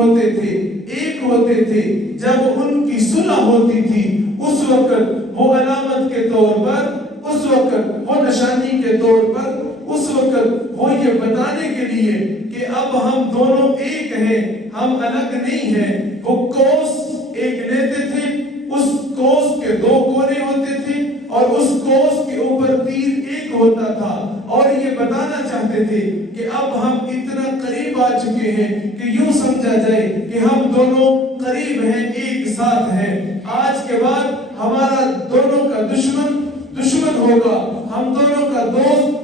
ہوتے تھے، ایک ہوتے تھے، جب ان کی صلح ہوتی تھی اس وقت وہ علامت کے طور پر، اس وقت وہ نشانی کے طور پر، اس وقت وہ یہ بتانے کے لیے کہ اب ہم دونوں ایک ہیں، ہم الگ نہیں ہیں، وہ کوس ایک لیتے تھے، اس کوس کے دو کونے ہوتے تھے اور اس کوس کے اوپر تیر ایک ہوتا تھا، اور یہ بتانا چاہتے تھے کہ اب ہم اتنا قریب آ چکے ہیں کہ یوں سمجھا جائے کہ ہم دونوں قریب ہیں، ایک ساتھ ہیں، آج کے بعد ہمارا دونوں کا دشمن دشمن ہوگا، ہم دونوں کا دوست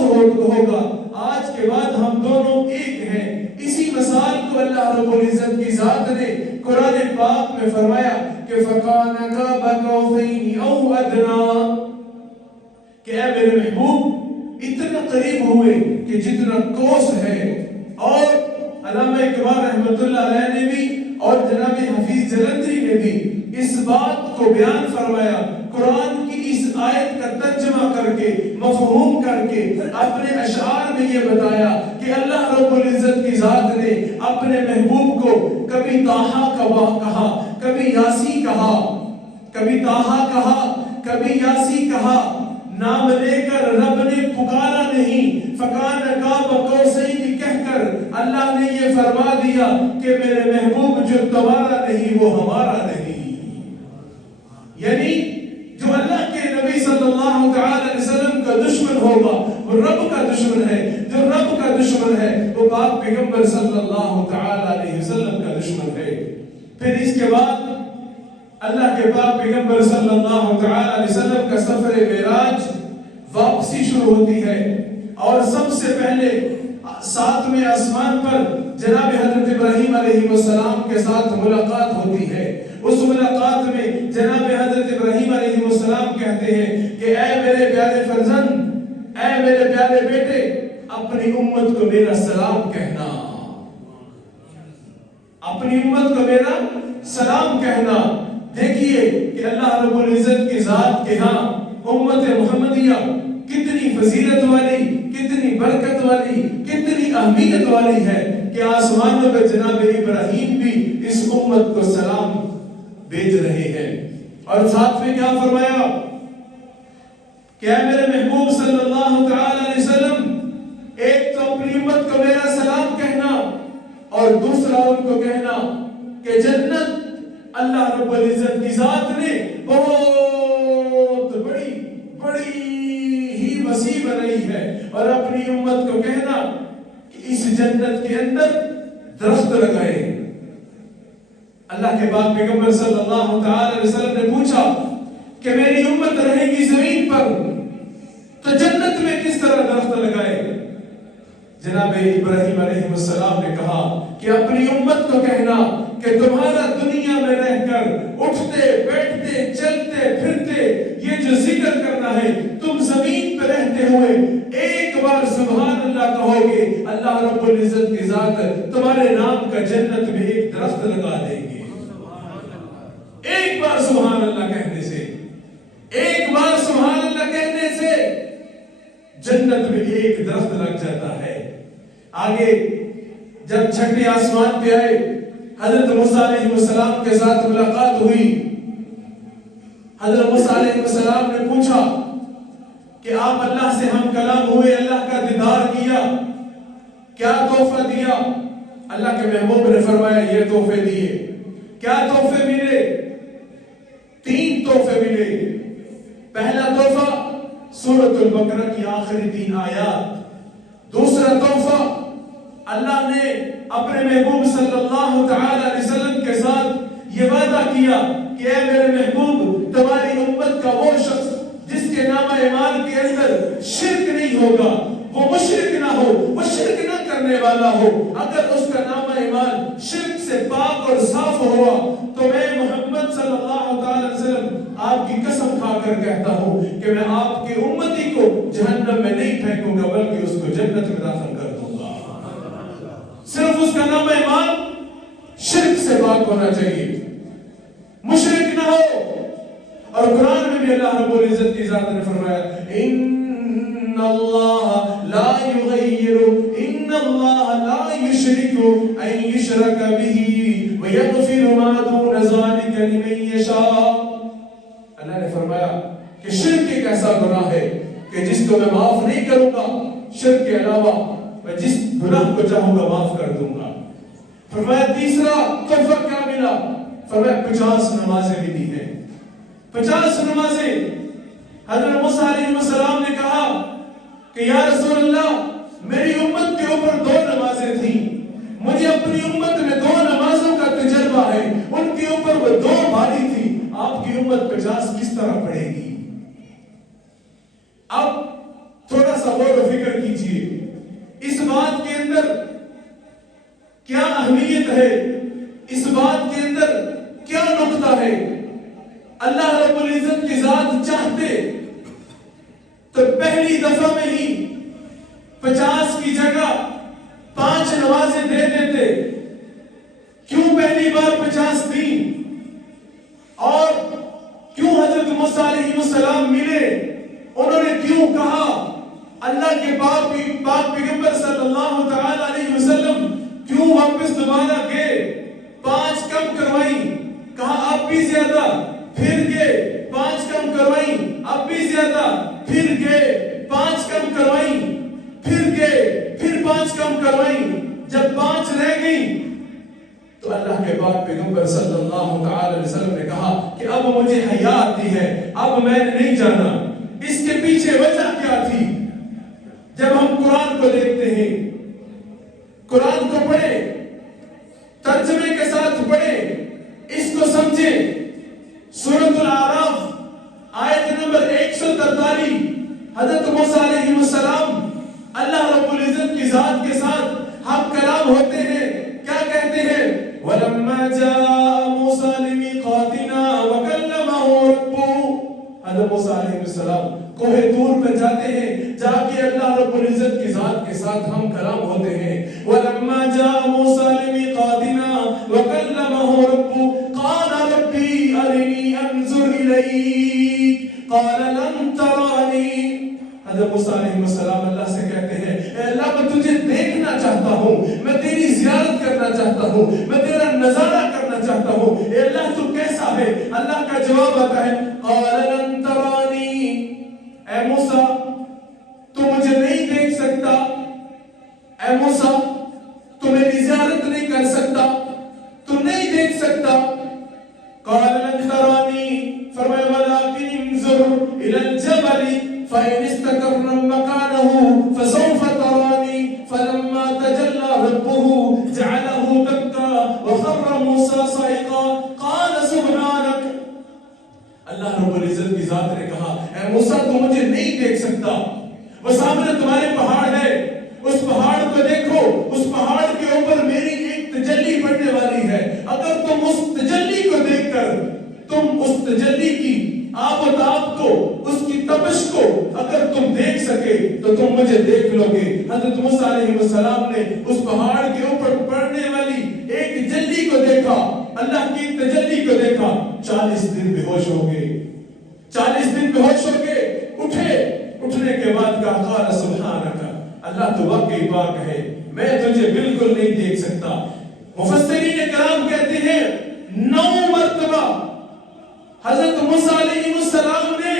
ہوگا، آج کے بعد ہم دونوں ایک ہیں۔ اسی مثال کو اللہ رب العزت کی ذات نے قرآن پاک میں فرمایا کہ فَكَانَ قَابَ قَوْسَيْنِ أَوْ أَدْنَىٰ، کہ اے میرے محبوب اتنا قریب ہوئے کہ جتنا کوس ہے۔ اور علامہ اقبال رحمۃ اللہ علیہ نے بھی اور جناب حفیظ جلندری نے بھی اس بات کو بیان فرمایا، قرآن کی اس آیت کا ترجمہ کر کے، مفہوم کر کے اپنے اشعار میں یہ بتایا کہ اللہ رب العزت کی ذات نے اپنے محبوب کو کبھی طٰہٰ کہا، کبھی یاسی کہا، کبھی طٰہٰ کہا، کبھی یاسی کہا، نام لے کر رب نے پکارا نہیں، فَكَانَ قَابَ قَوْسَيْنِ کہہ کر اللہ نے یہ فرما دیا کہ میرے محبوب جو تمہارا نہیں وہ ہمارا نہیں۔ یعنی جو اللہ کے نبی صلی اللہ تعالی علیہ وسلم کا دشمن ہوگا وہ رب کا دشمن ہے، جو رب کا دشمن ہے وہ پاک پیغمبر صلی اللہ تعالی علیہ وسلم کا دشمن ہے۔ پھر اس کے بعد اللہ کے پاک پیغمبر صلی اللہ تعالی علیہ وسلم کا سفر معراج واپسی شروع ہوتی ہے، اور سب سے پہلے ساتویں آسمان پر جناب حضرت ابراہیم علیہ السلام کے ساتھ ملاقات ہوتی ہے۔ اس ملاقات میں جناب حضرت ابراہیم علیہ السلام کہتے ہیں کہ اے میرے پیارے فرزند، اے میرے پیارے بیٹے، اپنی امت کو میرا سلام کہنا، اپنی امت کو میرا سلام کہنا۔ دیکھیے کہ اللہ رب العزت کی ذات کے ہاں امت محمدیہ کتنی فضیلت والی، کتنی برکت والی، کتنی اہمیت والی ہے کہ آسمانوں میں جناب ابراہیم بھی اس امت کو سلام بھیج رہے ہیں۔ اور ساتھ میں کیا فرمایا کہ اے میرے محبوب صلی اللہ تعالی علیہ وسلم، ایک تو اپنی امت کو میرا سلام کہنا، اور دوسرا ان کو کہنا کہ جنت اللہ رب العزت کی ذات نے بہت بڑی ہی وسیع بنائی ہے، اور اپنی امت کو کہنا کہ اس جنت کے اندر درخت لگائے۔ اللہ کے پاک پیغمبر صلی اللہ تعالی علیہ وسلم نے پوچھا کہ میری امت رہے گی زمین پر تو جنت میں کس طرح درخت لگائے؟ جناب ابراہیم علیہ السلام نے کہا کہ اپنی امت کو کہنا کہ تمہارا دنیا میں رہ کر اٹھتے بیٹھتے چلتے پھرتے یہ جو ذکر کرنا ہے، تم زمین پہ رہتے ہوئے ایک بار سبحان اللہ کہو گے، اللہ رب العزت کی ذات تمہارے نام کا جنت میں ایک درخت لگا دیں گے۔ ایک بار سبحان اللہ کہنے سے، ایک بار سبحان اللہ کہنے سے جنت میں ایک درخت لگ جاتا ہے۔ آگے جب چھٹے آسمان پہ آئے، حضرت موسیٰ علیہ السلام کے ساتھ ملاقات ہوئی۔ حضرت موسیٰ علیہ السلام نے پوچھا کہ آپ اللہ سے ہم کلام ہوئے، اللہ کا دیدار کیا، کیا تحفہ دیا؟ اللہ کے محبوب نے فرمایا یہ تحفے دیے۔ کیا تحفے ملے؟ 3 تحفے ملے۔ پہلا تحفہ سورۃ البقرہ کی آخری 3 آیات۔ دوسرا تحفہ اللہ نے اپنے محبوب صلی اللہ تعالی علیہ وسلم کے ساتھ یہ وعدہ کیا کہ اے میرے محبوب، تمہاری امت کا وہ شخص جس کے نامہ ایمان کے اندر شرک نہیں ہوگا، وہ مشرک نہ ہو، وہ شرک نہ کرنے والا ہو، اگر اس کا نامہ ایمان شرک سے پاک اور صاف ہوا تو میں محمد صلی اللہ تعالی علیہ وسلم آپ کی قسم کھا کر کہتا ہوں کہ میں آپ کی امتی کو جہنم میں نہیں پھینکوں گا بلکہ اس کو جنت میں داخل کر دوں گا۔ صرف اس کا نام ایمان شرک سے پاک ہونا چاہیے، مشرک نہ ہو۔ اور قرآن میں بھی اللہ رب العزت کی ذات نے فرمایا ان اللہ لا یغیر ان اللہ لا یشرک يشرك به ويغفر ما دون ذلك لمن يشاء. اللہ نے فرمایا کہ شرک ایک ایسا گناہ ہے کہ جس کو میں معاف نہیں کروں گا، شرک کے علاوہ میں جس گناہ کو چاہوں گا معاف کر دوں گا. فرمایا تیسرا تحفہ کیا ملا؟ فرمایا 50 نمازیں بھی دی ہیں. 50 نمازیں. حضرت موسیٰ علیہ السلام نے کہا کہ یا رسول اللہ میری امت کے اوپر 2 نمازیں تھیں، مجھے اپنی امت میں 2 نمازوں کا تجربہ ہے، ان کے اوپر وہ 2 بھاری تھی، آپ کی امت 50 کس طرح پڑھے گی؟ اب تھوڑا سا غور و فکر کیجئے، اس بات کے اندر کیا اہمیت ہے، اس بات کے اندر کیا نقطہ ہے؟ اللہ رب العزت کی ذات چاہتے تو پہلی دفعہ میں ہی 50 کی جگہ 5 نمازیں دے دیتے. کیوں پہلی بار 50 دی؟ اور کیوں حضرت موسیٰ علیہ السلام ملے؟ انہوں نے کیوں کہا؟ اللہ کے پاک پیغمبر صلی اللہ تعالی علیہ وسلم کیوں واپس دوبارہ گئے؟ 5 کم کروائی، کہا اب بھی زیادہ، پھر گئے 5 کم کروائی، اب بھی زیادہ، پھر گئے 5 کم کروائی، پھر گئے پھر 5 کم کروائی. جب 5 رہ گئی تو اللہ کے پاک پیغمبر صلی اللہ تعالی علیہ وسلم نے کہا کہ اب مجھے حیا آتی ہے، اب میں نے نہیں جانا. اس کے پیچھے وجہ کیا تھی؟ جب ہم قرآن کو دیکھتے ہیں، قرآن کو پڑھیں، ترجمے کے ساتھ پڑھیں، اس کو سمجھیں. سورۃ الاعراف آیت نمبر 143 حضرت موسیٰ علیہ السلام اللہ رب العزت کی ذات کے ساتھ ہم کلام ہوتے ہیں، کیا کہتے ہیں؟ وَلَمَّا جَاءَ مُوسَىٰ لِمِيقَاتِنَا وَكَلَّمَهُ رَبُّهُ. حضرت موسیٰ علیہ السلام کوہ طور پہ جاتے ہیں، جا کے اللہ رب العزت کی ذات کے ساتھ ہم کلام ہوتے ہیں. وَلَمَّا جَاءَ مُوسَىٰ لِمِيقَاتِنَا وَكَلَّمَهُ رَبُّهُ قَالَ رَبِّي أَرِنِي أَنظُرْ إِلَيْكَ قَالَ لَن تَرَانِي. حضرت موسیٰ علیہ السلام اللہ سے کہتے ہیں اے اللہ میں تجھے دیکھنا چاہتا ہوں، میں تیری زیارت کرنا چاہتا ہوں، میں تیرا نظارہ کرنا چاہتا ہوں، اے اللہ تو کیسا ہے؟ اللہ کا جواب آتا ہے قَالَ لَن تَرَانِي. اے موسیٰ تو مجھے نہیں دیکھ سکتا، اے موسیٰ تو میری زیارت نہیں کر سکتا، تو نہیں دیکھ سکتا. قَالَ لَن تَرَانِي فرمایا وَلَكِنِ انظُرْ إِلَى الْجَبَلِ فَإِنِ اسْتَقَرَّ مَكَانَهُ فَسَوْفَ تَرَانِي فَلَمَّا تَجَلَّى رَبُّهُ جَعَلَهُ دَكًّا وَخَرَّ مُوسَىٰ صَعِقًا قَالَ سُبْحَانَكَ. اللہ رب العزت کی ذات نے کہا اے موسیٰ تو مجھے نہیں دیکھ سکتا، وہ سامنے تمہارے پہاڑ ہے، اس پہاڑ کو دیکھو، اس پہاڑ کے اوپر میری ایک تجلی پڑنے والی ہے. اگر تم اس تجلی کو دیکھ کر تم اس تجلی کی آب و تاب کو، اس کی تپش کو اگر تم دیکھ سکے تو تم مجھے دیکھ لو گے. حضرت موسیٰ علیہ السلام نے اس پہاڑ کے اوپر پڑنے والی ایک جلی کو دیکھا، اللہ کی تجلی کو دیکھا. 40 دن بے ہوش ہو گئے، 40 دن بے ہوش ہو گئے. اٹھے، اٹھنے کے بعد کہا قال سبحانک، اللہ تو واقعی پاک ہے، میں تجھے بالکل نہیں دیکھ سکتا. مفسرین کرام کہتے ہیں 9 مرتبہ حضرت موسیٰ علیہ السلام نے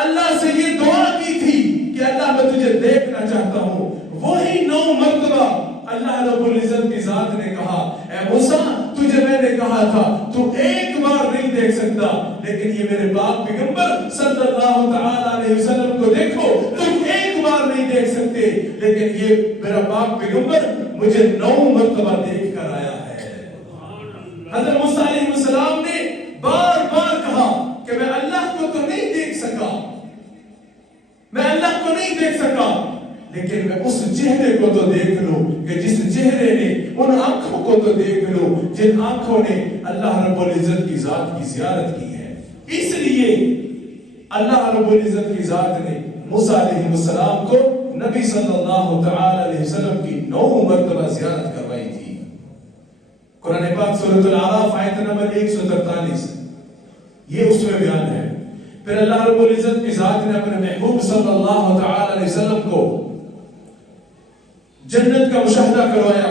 اللہ سے یہ دعا کی تھی کہ اللہ میں تجھے دیکھنا چاہتا ہوں. وہی 9 مرتبہ اللہ رب العزت کی ذات نے کہا اے موسیٰ تجھے میں نے کہا تھا تو ایک بار نہیں دیکھ سکتا، لیکن یہ میرے پاک پیغمبر صلی اللہ تعالی علیہ وسلم کو دیکھو، تم ایک بار نہیں دیکھ سکتے، لیکن یہ میرا پاک پیغمبر مجھے 9 مرتبہ دیکھ کر آیا ہے. حضرت موسیٰ علیہ السلام نے بار بار کہا کہ میں اللہ کو تو نہیں دیکھ سکا، میں اللہ کو نہیں دیکھ سکا، لیکن میں اس چہرے کو تو دیکھ لوں کہ جس چہرے نے، ان آنکھوں کو تو دیکھ لوں جن آنکھوں نے اللہ رب العزت کی ذات کی زیارت کی ہے. اس لیے اللہ رب العزت کی ذات نے موسیٰ علیہ السلام کو نبی صلی اللہ تعالی علیہ وسلم کی 9 مرتبہ زیارت کروائی تھی. قرآن پاک سورۃ الاعراف آیت نمبر 143 یہ اس میں بیان ہے. پھر اللہ رب العزت کی ذات نے اپنے محبوب صلی اللہ تعالی علیہ وسلم کو جنت کا مشاہدہ کروایا.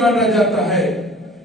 کاٹا جاتا ہے۔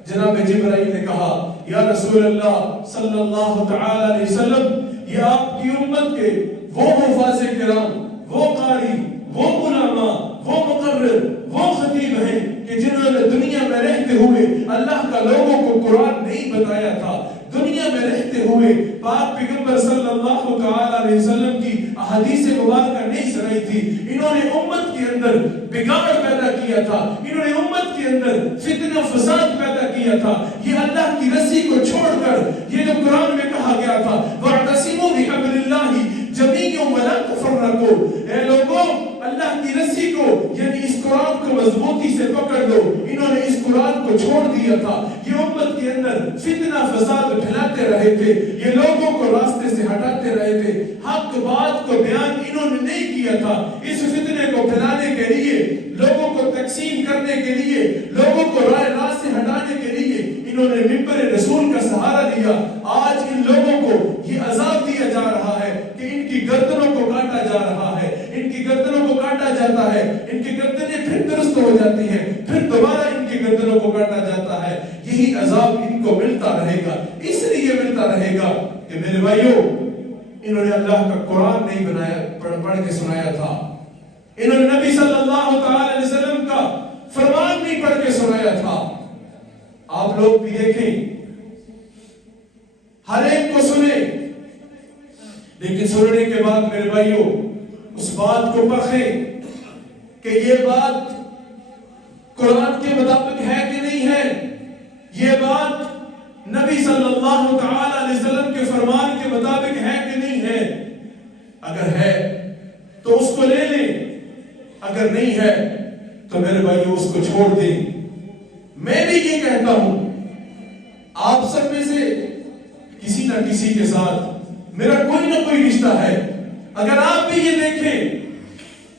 جناب جبرائیل نے کہا یا رسول اللہ صلی اللہ تعالی علیہ وسلم، یہ آپ کی امت کے وہ حفاظ کرام، وہ قاری، وہ علماء، وہ مقرر، وہ خطیب ہیں کہ جنہوں نے دنیا میں رہتے ہوئے اللہ کا لوگوں کو قرآن نہیں بتایا تھا، دنیا میں رہتے ہوئے پاک پیغمبر صلی اللہ تعالی علیہ وسلم کی احادیث مبارکہ نہیں سنائی تھی، انہوں نے امت کے اندر بگاڑ پیدا کیا تھا، انہوں نے امت کے اندر فتنہ فساد پیدا کیا تھا۔ یہ اللہ کی رسی کو چھوڑ کر یہ جو قرآن میں کہا گیا تھا وَاعْتَصِمُوا بِحَبْلِ اللَّهِ جَمِيعًا وَلَا تَفَرَّقُوا، اے لوگوں اللہ کی رسی کو یعنی اس قرآن کو مضبوطی سے پکڑ لو۔ انہوں نے اس قرآن کو چھوڑ دیا تھا، یہ امت کے اندر فتنہ فساد پھیلاتے رہے تھے، یہ لوگوں کو راستے سے ہٹاتے رہے تھے، حق بات کو بیان انہوں نے نہیں کیا تھا۔ اس فتنے کو پھیلانے کے لیے، لوگوں کو تقسیم کرنے کے لیے، لوگوں کو راہ سے ہٹانے کے لیے انہوں نے ممبر رسول کا سہارا لیا۔ آج ان لوگوں کو یہ عذاب دیا جا رہا ہے کہ ان کی گردنوں کو کاٹا جا رہا ہے، ان کی گردنوں کو کاٹا جاتا ہے، ان کی گردنیں پھر درست ہو جاتی ہیں، پھر دوبارہ ان کی گردنوں کو کاٹا جاتا ہے۔ یہی عذاب ان کو ملتا رہے گا، اس لیے ملتا رہے گا کہ میرے بھائیوں انہوں نے اللہ کا قرآن نہیں بنایا، پڑھ کے سنایا تھا، انہوں نے نبی صلی اللہ تعالی علیہ وسلم کا فرمان نہیں پڑھ کے سنایا تھا۔ آپ لوگ بھی دیکھیں، ہر ایک کو سنیں، لیکن سننے کے بعد میرے بھائیوں اس بات کو پرکھیں کہ یہ بات قرآن کے مطابق ہے کہ نہیں ہے، یہ بات نبی صلی اللہ تعالی علیہ وسلم کے فرمان کے مطابق ہے کہ نہیں ہے۔ اگر ہے تو اس کو لے لیں، اگر نہیں ہے تو میرے بھائیوں اس کو چھوڑ دیں۔ میں بھی یہ کہتا ہوں آپ سب میں سے کسی نہ کسی کے ساتھ میرا کوئی نہ کوئی رشتہ ہے۔ اگر آپ بھی یہ دیکھیں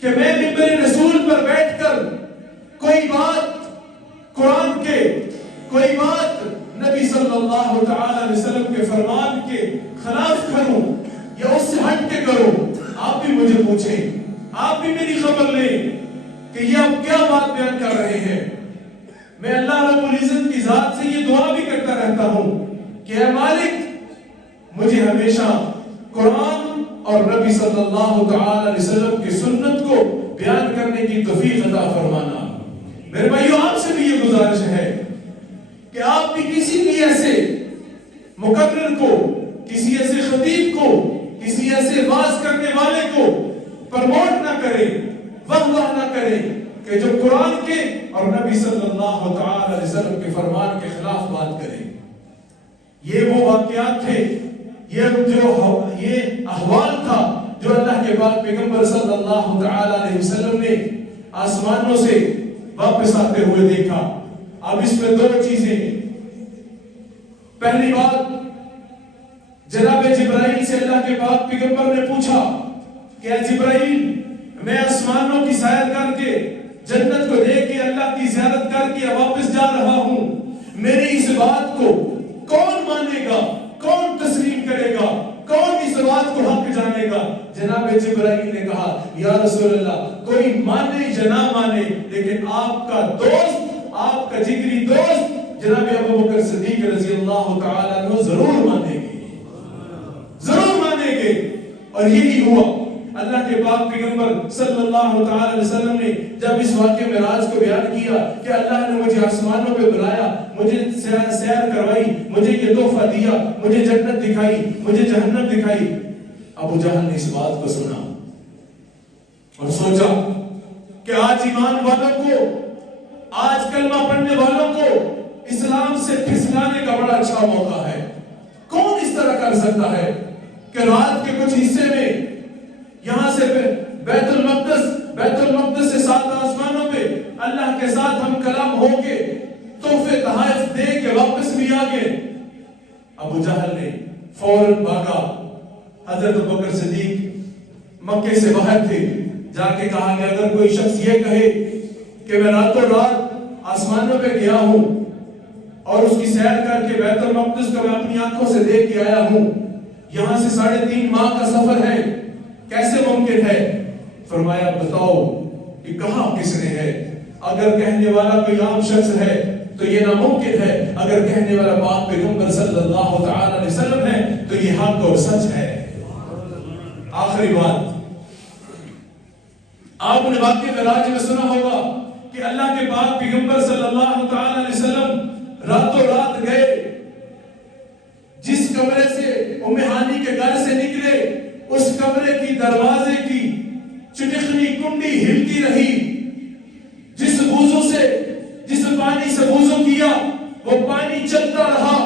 کہ میں ممبر رسول پر بیٹھ کر کوئی بات قرآن کے، کوئی بات نبی صلی اللہ تعالی علیہ وسلم کے فرمان کے خلاف کروں یا اس سے ہٹ کے کروں، آپ بھی مجھے پوچھیں، آپ بھی میری خبر لیں کہ یہ آپ کیا بات بیان کر رہے ہیں۔ میں اللہ رب العزت کی ذات سے یہ دعا بھی کرتا رہتا ہوں کہ اے مالک مجھے ہمیشہ قرآن اور نبی صلی اللہ تعالی علیہ وسلم کی سنت کو بیان کرنے کی توفیق عطا فرمانا۔ میرے بھائیوں آپ سے بھی یہ گزارش ہے کہ آپ بھی کسی بھی ایسے مقرر کو، کسی ایسے خطیب کو، کسی ایسے واعظ کرنے والے کو پروموٹ نہ کریں، واہ نہ کریں کہ جو قرآن کے اور نبی صلی اللہ تعالی علیہ وسلم کے فرمان کے خلاف بات کریں۔ یہ وہ واقعات تھے، یہ احوال تھا جو اللہ کے پاک پیغمبر صلی اللہ تعالی علیہ وسلم نے آسمانوں سے واپس آتے ہوئے دیکھا۔ اب اس میں دو چیزیں، پہلی بات جناب جبرائیل سے اللہ کے پاک پیغمبر نے پوچھا کہ اے جبرائیل میں آسمانوں کی سیر کر کے جنت کو دیکھ کے اللہ کی زیارت کر کے واپس جا رہا ہوں، میری اس بات کو کون مانے گا، کون تسلیم کرے گا، کون اس بات کو حق جانے گا؟ جناب جبرائیل نے کہا یا رسول اللہ کوئی مانے یا نہ مانے لیکن آپ کا دوست، آپ کا جگری دوست جناب ابو بکر صدیق رضی اللہ تعالیٰ عنہ ضرور مانیں گے، ضرور مانیں گے۔ اور یہی ہوا۔ اللہ کے پاک پیغمبر صلی اللہ تعالی علیہ وسلم نے جب اس واقعے معراج کو بیان کیا کہ اللہ نے مجھے آسمانوں پہ بلایا، مجھے سیر کروائی، مجھے یہ تحفہ دیا، مجھے جنت دکھائی، مجھے جہنم دکھائی، ابو جہل نے اس بات کو سنا اور سوچا کہ آج ایمان والوں کو، آج کلمہ پڑھنے والوں کو اسلام سے پھسلانے کا بڑا اچھا موقع ہے۔ کون اس طرح کر سکتا ہے کہ رات کے کچھ حصے میں یہاں سے بیت المقدس سے سات آسمانوں پہ اللہ کے ساتھ ہم کلام ہو کے تحفے تحائف دے کے واپس بھی آگے؟ ابو جہل نے فوراً بھاگا۔ حضرت ابوبکر صدیق مکے سے باہر تھے، جا کے کہا کہ اگر کوئی شخص یہ کہے کہ میں راتوں رات آسمانوں پہ گیا ہوں اور اس کی سیر کر کے بیت المقدس کو میں اپنی آنکھوں سے دیکھ کے آیا ہوں، یہاں سے 3.5 ماہ کا سفر ہے، کیسے ممکن ہے؟ فرمایا بتاؤ کہ کہاں کس نے ہے؟ اگر کہنے والا کوئی عام شخص ہے تو یہ ناممکن ہے، اگر کہنے والا پاک پیغمبر صلی اللہ تعالی علیہ وسلم ہے تو یہ حق اور سچ ہے۔ آخری بات، آپ نے واقعہ معراج میں سنا ہوگا کہ اللہ کے پاک پیغمبر صلی اللہ تعالی علیہ وسلم راتوں رات گئے، جس کمرے سے ام ہانی کے گھر سے نکلے اس کمرے کی دروازے کی چٹخنی کنڈی ہلتی رہی، جس وضو سے، جس پانی سے وضو کیا وہ پانی چلتا رہا،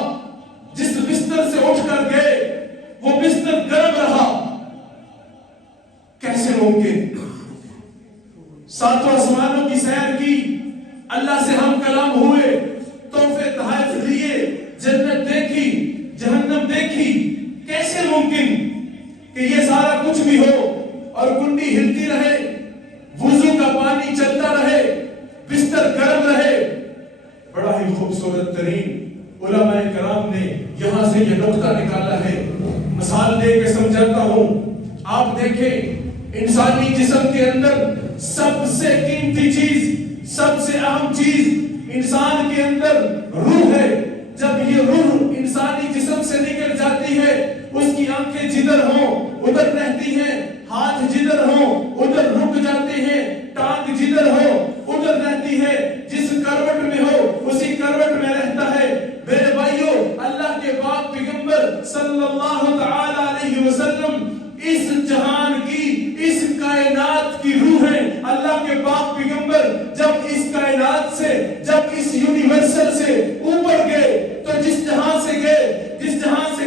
جس بستر سے اٹھ کر گئے وہ بستر گرم رہا۔ کیسے ممکن؟ ساتوں آسمانوں کی سیر کی، اللہ سے ہم کلام ہوئے، تحفے تحائف لیے، جنت دیکھی، جہنم دیکھی، کیسے ممکن کہ یہ سارا کچھ بھی ہو اور کنڈی ہلتی رہے، وضو کا پانی چلتا رہے، بستر گرم رہے؟ بڑا ہی خوبصورت ترین علماء کرام نے یہاں سے یہ نقطہ نکالا ہے۔ مثال دے کے سمجھاتا ہوں، آپ دیکھیں انسانی جسم کے اندر سب سے قیمتی چیز، سب سے اہم چیز انسان کے اندر روح ہے۔ جب یہ روح انسانی جسم سے نکل جاتی ہے، اس کی آنکھیں جدھر ہوں ادھر رہتی ہیں، ہاتھ جدھر ہوں ادھر رک جاتے ہیں، ٹانگ جدھر ہو ادھر رہتی ہے، جس کروٹ میں ہو اسی کروٹ میں رہتا ہے۔ میرے بھائیوں، اللہ کے پاک پیغمبر صلی اللہ تعالی علیہ وسلم اس جہان کی، اس کائنات کی روح ہے۔ اللہ کے پاک پیغمبر جب اس کائنات سے، جب اس یونیورسل سے اوپر گئے تو جس جہاں سے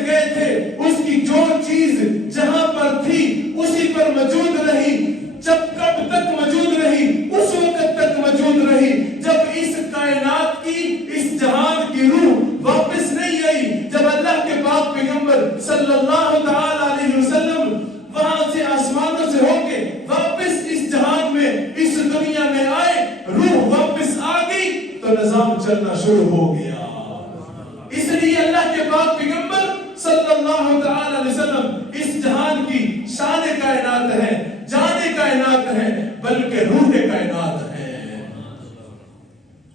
گئے تھے اس کی جو چیز جہاں پر تھی اسی پر موجود رہی، جب کب تک موجود رہی؟ اس وقت تک موجود رہی جب اس کائنات کی، اس جہان کی روح واپس نہیں آئی۔ جب اللہ کے پاک پیغمبر صلی اللہ تعالی علیہ وسلم وہاں سے آسمانوں سے ہو کے واپس اس جہان میں، اس دنیا میں آئے، روح واپس آ گئی تو نظام چلنا شروع ہو گیا۔ اس لیے اللہ کے پاک پیغمبر صلی اللہ تعالی علیہ وسلم اس جہان کی شان کائنات ہے، جان کائنات ہے، بلکہ روح کائنات ہے۔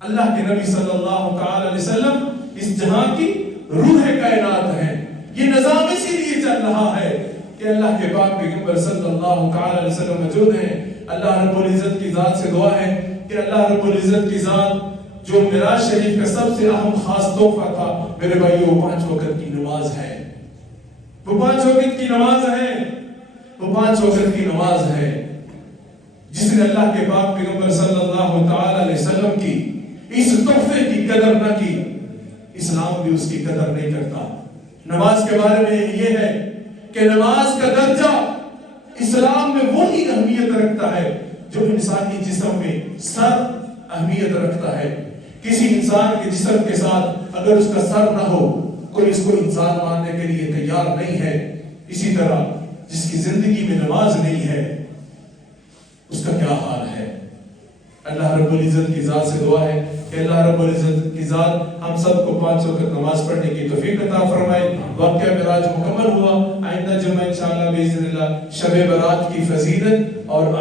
اللہ کے نبی صلی اللہ تعالی علیہ وسلم اس جہان کی روح کائنات ہے۔ یہ نظام اسی لیے چل رہا ہے کہ اللہ کے پاک پیغمبر صلی اللہ تعالی علیہ وسلم موجود ہیں۔ اللہ رب العزت کی ذات سے دعا ہے کہ اللہ رب العزت کی ذات جو معراج شریف کا سب سے اہم خاص تحفہ تھا میرے بھائیو، 5 وقت کی نماز ہے۔ وہ 5 وقت کی نماز ہے، وہ 5 وقت کی نماز ہے۔ جس نے اللہ کے پاک پیغمبر صلی اللہ تعالی علیہ وسلم کی اس تحفے کی قدر نہ کی، اسلام بھی اس کی قدر نہیں کرتا۔ نماز کے بارے میں یہ ہے کہ نماز کا درجہ اسلام میں وہی اہمیت رکھتا ہے جو انسانی جسم میں سر اہمیت رکھتا ہے۔ کسی انسان کے جسم کے ساتھ اگر اس کا سر نہ ہو، کوئی اس کو انسان ماننے کے لیے تیار نہیں ہے۔ اسی طرح جس کی زندگی میں نماز نہیں ہے اس کا کیا حال ہے؟ اللہ رب العزت کی ذات سے دعا ہے کہ اللہ رب العزت کی ذات ہم سب کو 5 وقت نماز پڑھنے کی توفیق عطا فرمائے۔ واقعہ معراج مکمل ہوا، آئندہ جمعہ انشاءاللہ باذن اللہ شب برات کی فضیلت اور